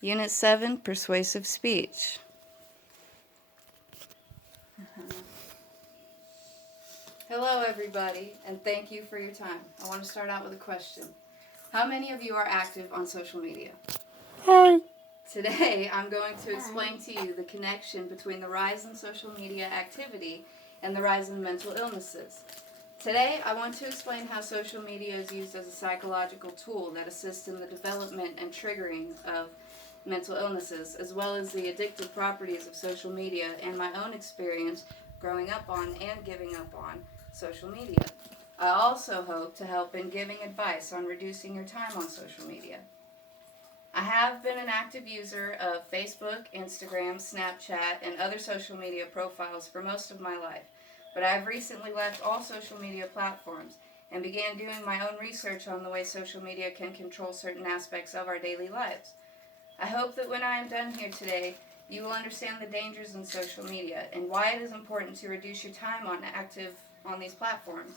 Unit 7, Persuasive Speech. Hello, everybody, and thank you for your time. I want to start out with a question. How many of you are active on social media? Hi. Today, I'm going to explain to you the connection between the rise in social media activity and the rise in mental illnesses. Today, I want to explain how social media is used as a psychological tool that assists in the development and triggering of mental illnesses, as well as the addictive properties of social media and my own experience growing up on and giving up on social media. I also hope to help in giving advice on reducing your time on social media. I have been an active user of Facebook, Instagram, Snapchat, and other social media profiles for most of my life, but I've recently left all social media platforms and began doing my own research on the way social media can control certain aspects of our daily lives. I hope that when I am done here today, you will understand the dangers in social media and why it is important to reduce your time on these platforms,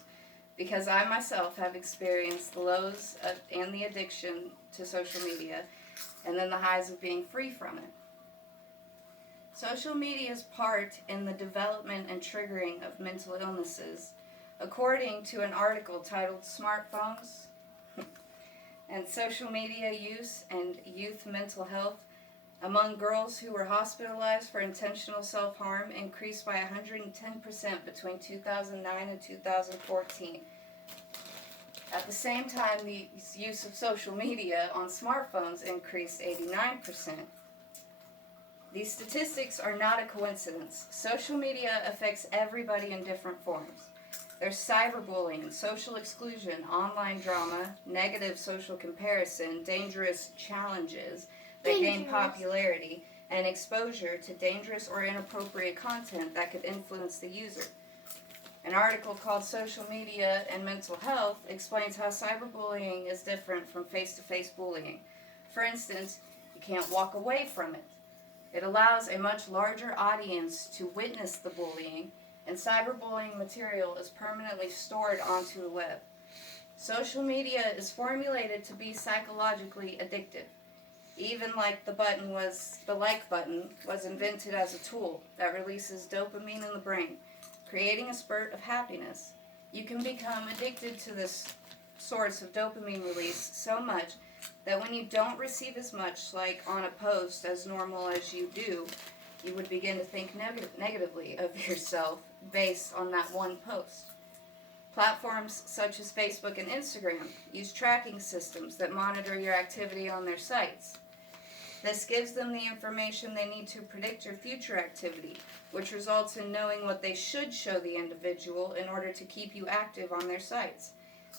because I myself have experienced the lows and the addiction to social media, and then the highs of being free from it. Social media's part in the development and triggering of mental illnesses, according to an article titled Smartphones and Social Media Use and Youth Mental Health among girls who were hospitalized for intentional self-harm, increased by 110% between 2009 and 2014. At the same time, the use of social media on smartphones increased 89%. These statistics are not a coincidence. Social media affects everybody in different forms. There's cyberbullying, social exclusion, online drama, negative social comparison, dangerous challenges that gain popularity, and exposure to dangerous or inappropriate content that could influence the user. An article called Social Media and Mental Health explains how cyberbullying is different from face-to-face bullying. For instance, you can't walk away from it. It allows a much larger audience to witness the bullying, and cyberbullying material is permanently stored onto the web. Social media is formulated to be psychologically addictive. Even like the like button was invented as a tool that releases dopamine in the brain, creating a spurt of happiness. You can become addicted to this source of dopamine release so much that when you don't receive as much, like on a post, as normal as you do, you would begin to think negatively of yourself based on that one post. Platforms such as Facebook and Instagram use tracking systems that monitor your activity on their sites. This gives them the information they need to predict your future activity, which results in knowing what they should show the individual in order to keep you active on their sites.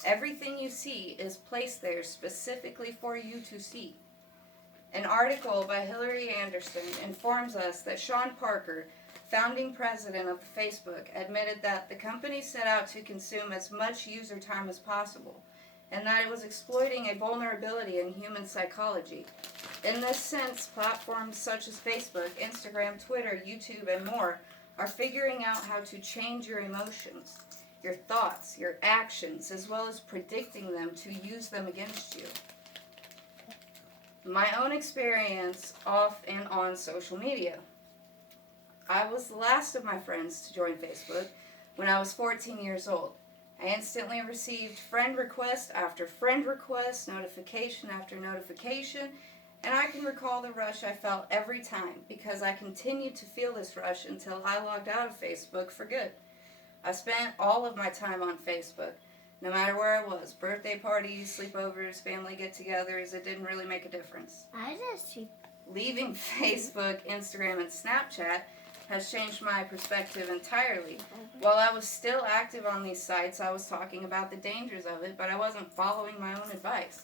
Everything you see is placed there specifically for you to see. An article by Hillary Anderson informs us that Sean Parker, founding president of Facebook, admitted that the company set out to consume as much user time as possible, and that it was exploiting a vulnerability in human psychology. In this sense, platforms such as Facebook, Instagram, Twitter, YouTube, and more are figuring out how to change your emotions, your thoughts, your actions, as well as predicting them to use them against you. My own experience off and on social media. I was the last of my friends to join Facebook when I was 14 years old. I instantly received friend request after friend request, notification after notification, and I can recall the rush I felt every time because I continued to feel this rush until I logged out of Facebook for good. I spent all of my time on Facebook, no matter where I was. Birthday parties, sleepovers, family get-togethers, it didn't really make a difference. Leaving Facebook, Instagram, and Snapchat has changed my perspective entirely. While I was still active on these sites, I was talking about the dangers of it, but I wasn't following my own advice.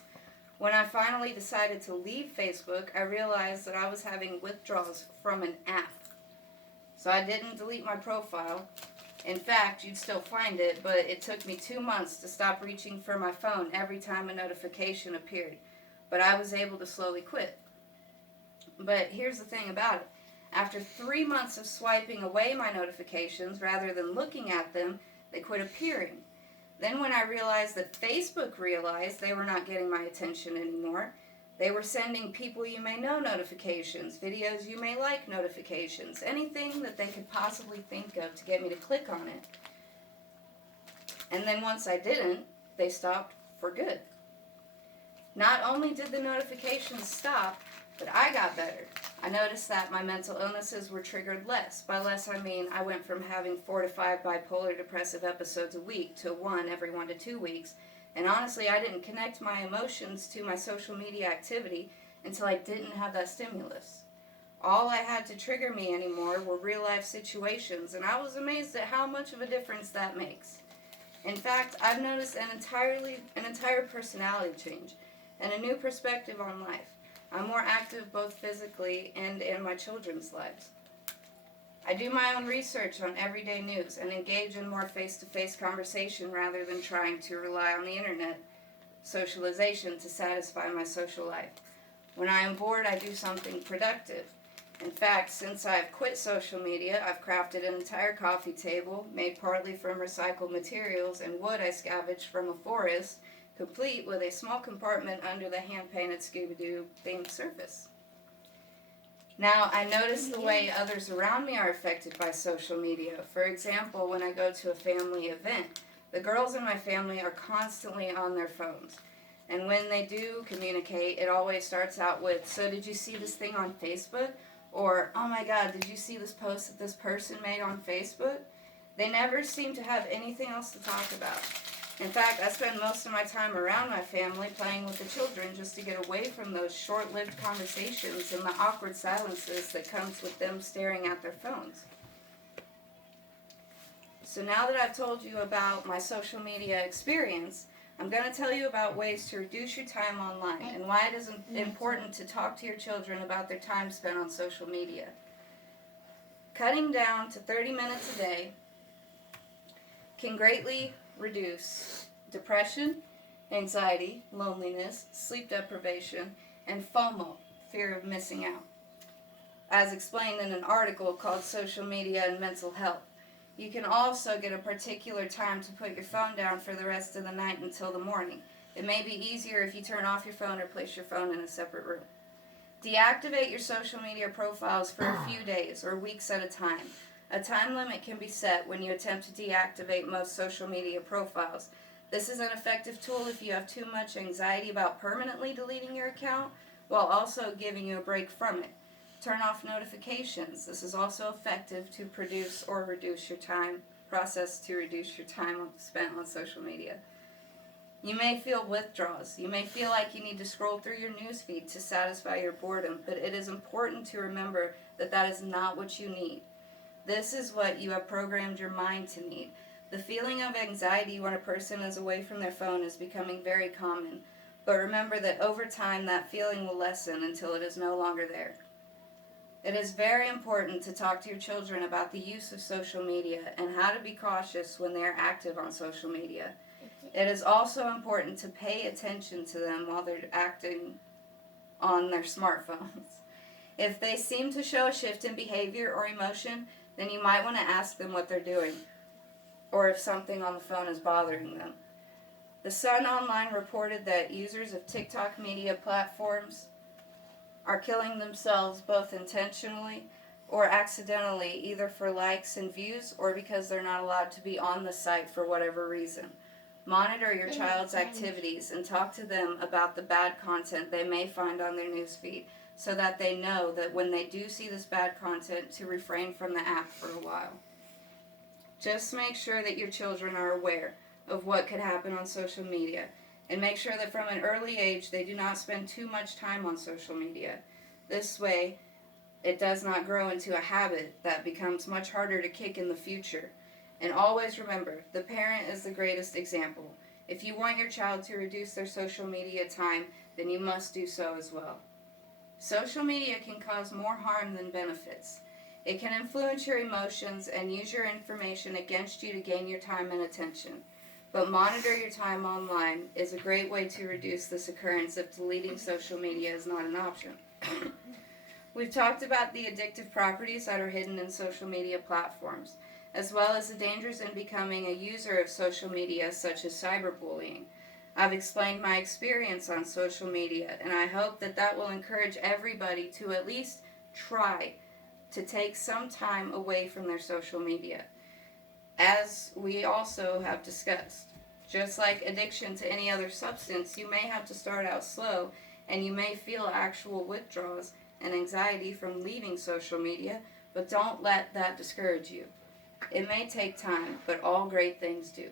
When I finally decided to leave Facebook, I realized that I was having withdrawals from an app. So I didn't delete my profile. In fact, you'd still find it, but it took me 2 months to stop reaching for my phone every time a notification appeared. But I was able to slowly quit. But here's the thing about it. After 3 months of swiping away my notifications rather than looking at them, they quit appearing. Then when I realized that Facebook realized they were not getting my attention anymore, They were sending people you may know notifications, videos you may like notifications, anything that they could possibly think of to get me to click on it. And then once I didn't, they stopped for good. Not only did the notifications stop, but I got better. I noticed that my mental illnesses were triggered less. By less, I mean I went from having 4 to 5 bipolar depressive episodes a week to 1 every 1 to 2 weeks. And honestly, I didn't connect my emotions to my social media activity until I didn't have that stimulus. All I had to trigger me anymore were real-life situations, and I was amazed at how much of a difference that makes. In fact, I've noticed an entire personality change and a new perspective on life. I'm more active both physically and in my children's lives. I do my own research on everyday news and engage in more face-to-face conversation rather than trying to rely on the internet socialization to satisfy my social life. When I am bored, I do something productive. In fact, since I've quit social media, I've crafted an entire coffee table made partly from recycled materials and wood I scavenged from a forest, complete with a small compartment under the hand-painted Scooby-Doo themed surface. Now, I notice the way others around me are affected by social media. For example, when I go to a family event, the girls in my family are constantly on their phones. And when they do communicate, it always starts out with, "So did you see this thing on Facebook?" Or, "Oh my God, did you see this post that this person made on Facebook?" They never seem to have anything else to talk about. In fact, I spend most of my time around my family playing with the children just to get away from those short-lived conversations and the awkward silences that comes with them staring at their phones. So now that I've told you about my social media experience, I'm going to tell you about ways to reduce your time online and why it is important to talk to your children about their time spent on social media. Cutting down to 30 minutes a day can greatly reduce depression, anxiety, loneliness, sleep deprivation, and FOMO, fear of missing out, as explained in an article called Social Media and Mental Health. You can also get a particular time to put your phone down for the rest of the night until the morning. It may be easier if you turn off your phone or place your phone in a separate room. Deactivate your social media profiles for a few days or weeks at a time. A time limit can be set when you attempt to deactivate most social media profiles. This is an effective tool if you have too much anxiety about permanently deleting your account, while also giving you a break from it. Turn off notifications. This is also effective to reduce your time spent on social media. You may feel withdrawals. You may feel like you need to scroll through your newsfeed to satisfy your boredom, but it is important to remember that that is not what you need. This is what you have programmed your mind to need. The feeling of anxiety when a person is away from their phone is becoming very common, but remember that over time that feeling will lessen until it is no longer there. It is very important to talk to your children about the use of social media and how to be cautious when they are active on social media. It is also important to pay attention to them while they're acting on their smartphones. If they seem to show a shift in behavior or emotion, then you might want to ask them what they're doing, or if something on the phone is bothering them. The Sun Online reported that users of TikTok media platforms are killing themselves both intentionally or accidentally, either for likes and views or because they're not allowed to be on the site for whatever reason. Monitor your child's activities and talk to them about the bad content they may find on their newsfeed, so that they know that when they do see this bad content, to refrain from the app for a while. Just make sure that your children are aware of what could happen on social media, and make sure that from an early age they do not spend too much time on social media. This way, it does not grow into a habit that becomes much harder to kick in the future. And always remember, the parent is the greatest example. If you want your child to reduce their social media time, then you must do so as well. Social media can cause more harm than benefits. It can influence your emotions and use your information against you to gain your time and attention. But monitor your time online is a great way to reduce this occurrence if deleting social media is not an option. We've talked about the addictive properties that are hidden in social media platforms, as well as the dangers in becoming a user of social media such as cyberbullying. I've explained my experience on social media, and I hope that that will encourage everybody to at least try to take some time away from their social media. As we also have discussed, just like addiction to any other substance, you may have to start out slow, and you may feel actual withdrawals and anxiety from leaving social media, but don't let that discourage you. It may take time, but all great things do.